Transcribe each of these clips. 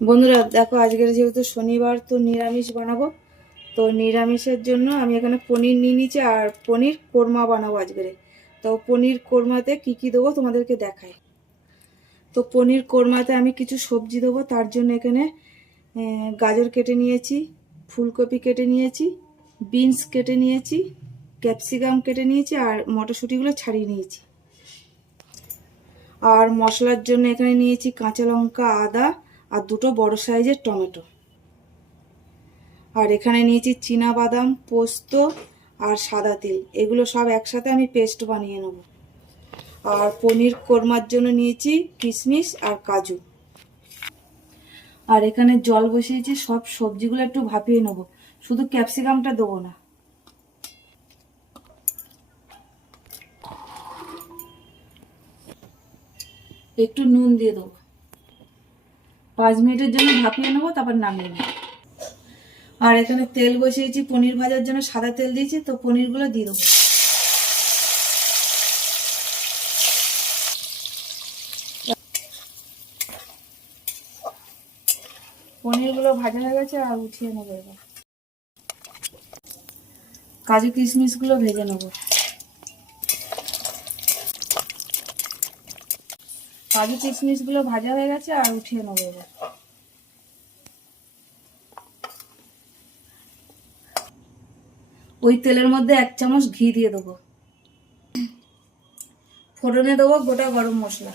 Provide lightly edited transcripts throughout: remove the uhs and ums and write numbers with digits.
বন্ধুরা দেখো, আজকের যেহেতু শনিবার তো নিরামিষ বানাবো। তো নিরামিষের জন্য আমি এখানে পনির নিয়ে নিয়েছি আর পনির কোরমা বানাবো আজকের। তো পনির কোরমাতে কি কি দেবো তোমাদেরকে দেখাই। তো পনির কোরমাতে আমি কিছু সবজি দেবো, তার জন্য এখানে গাজর কেটে নিয়েছি, ফুলকপি কেটে নিয়েছি, বিনস কেটে নিয়েছি, ক্যাপসিকাম কেটে নিয়েছি আর মটরশুঁটিগুলো ছাড়িয়ে নিয়েছি। আর মশলার জন্য এখানে নিয়েছি কাঁচা লঙ্কা, আদা আর দুটো বড় সাইজের টমেটো। আর এখানে নিয়েছি চীনা বাদাম, পোস্ত আর সাদা তেল, এগুলো সব একসাথে আমি পেস্ট বানিয়ে নেব। আর পনির কোরমার জন্য নিয়েছি কিশমিশ আর কাজু। আর এখানে জল বসিয়েছি, সব সবজিগুলো একটু ভাপিয়ে নেব, শুধু ক্যাপসিকামটা দেবো না। একটু নুন দিয়ে দেবো, 5 মিনিটের জন্য ভাপিয়ে নেবো, তারপর নামিয়ে নেব। আর এখানে তেল বসিয়েছি, পনির ভাজার জন্য সাদা তেল দিয়েছি, তো পনিরগুলো দিয়ে দেবো। পনিরগুলো ভাজা হয়ে গেছে, আর উঠিয়ে নেবো। এবার কাজু কিশমিশগুলো ভেজে নেবো। কাজু কিশমিশগুলো ভাজা হয়ে গেছে, আর উঠিয়ে নেবো। এবার ওই তেলের মধ্যে 1 চামচ ঘি দিয়ে দেবো। ফোড়নে দেবো গোটা গরম মশলা,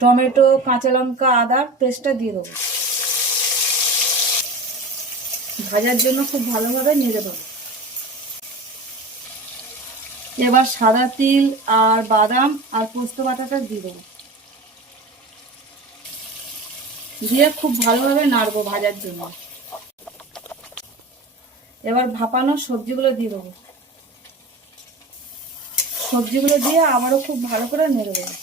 টমেটো, কাঁচা লঙ্কা, আদার পেস্টটা দিয়ে দেবো। ভাজার জন্য খুব ভালোভাবে নেড়ে দেবো। এবার সাদা তিল আর বাদাম আর পোস্ত বাটাটা দিয়ে দেবো, দিয়ে খুব ভালোভাবে নাড়বো ভাজার জন্য। এবার ভাপানো সবজিগুলো দিয়ে দেবো। সবজিগুলো দিয়ে আবারও খুব ভালো করে নেড়ে দেবো।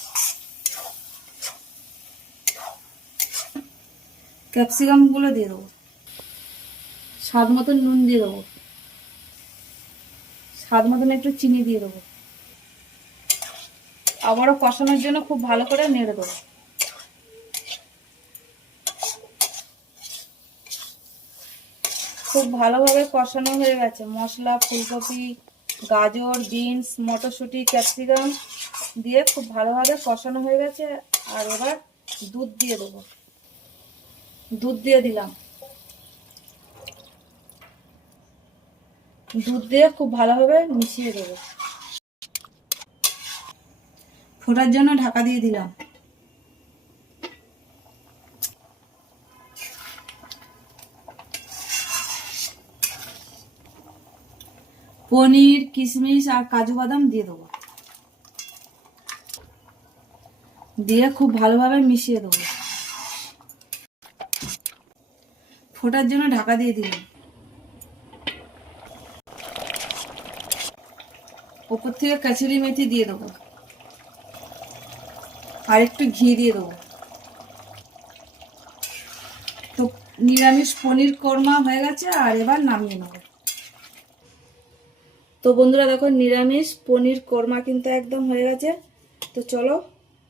ক্যাপসিকামগুলো দিয়ে দেবো। স্বাদ মতন নুন দিয়ে দেবো। স্বাদ মতন একটু চিনি দিয়ে দেবো। আবারও কষানোর জন্য খুব ভালো করে নেড়ে দেবো। খুব ভালোভাবে কষানো হয়ে গেছে। মশলা, ফুলকপি, গাজর, বিনস, মটরশুঁটি, ক্যাপসিকাম দিয়ে খুব ভালোভাবে কষানো হয়ে গেছে। আর এবার দুধ দিয়ে দেবো। দুধ দিয়ে দিলাম। দুধ দিয়ে খুব ভালোভাবে মিশিয়ে দেবো। ফোটার জন্য ঢাকা দিয়ে দিলাম। পনির, কিশমিশ আর কাজু বাদাম দিয়ে দেবো। দিয়ে খুব ভালোভাবে মিশিয়ে দেবো। ফোটার জন্য ঢাকা দিয়ে দিলাম। ওপর থেকে কাসুরি মেথি দিয়ে দেবো, আর একটু ঘি দিয়ে দেবো। তো নিরামিষ পনির কোরমা হয়ে গেছে, আর এবার নামিয়ে নেব। তো বন্ধুরা দেখো, নিরামিষ পনির কোরমা কিন্তু একদম হয়ে গেছে। তো চলো,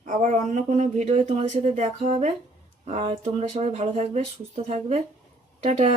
আবার অন্য কোনো ভিডিওতে তোমাদের সাথে দেখা হবে। আর তোমরা সবাই ভালো থাকবে, সুস্থ থাকবে। টাটা।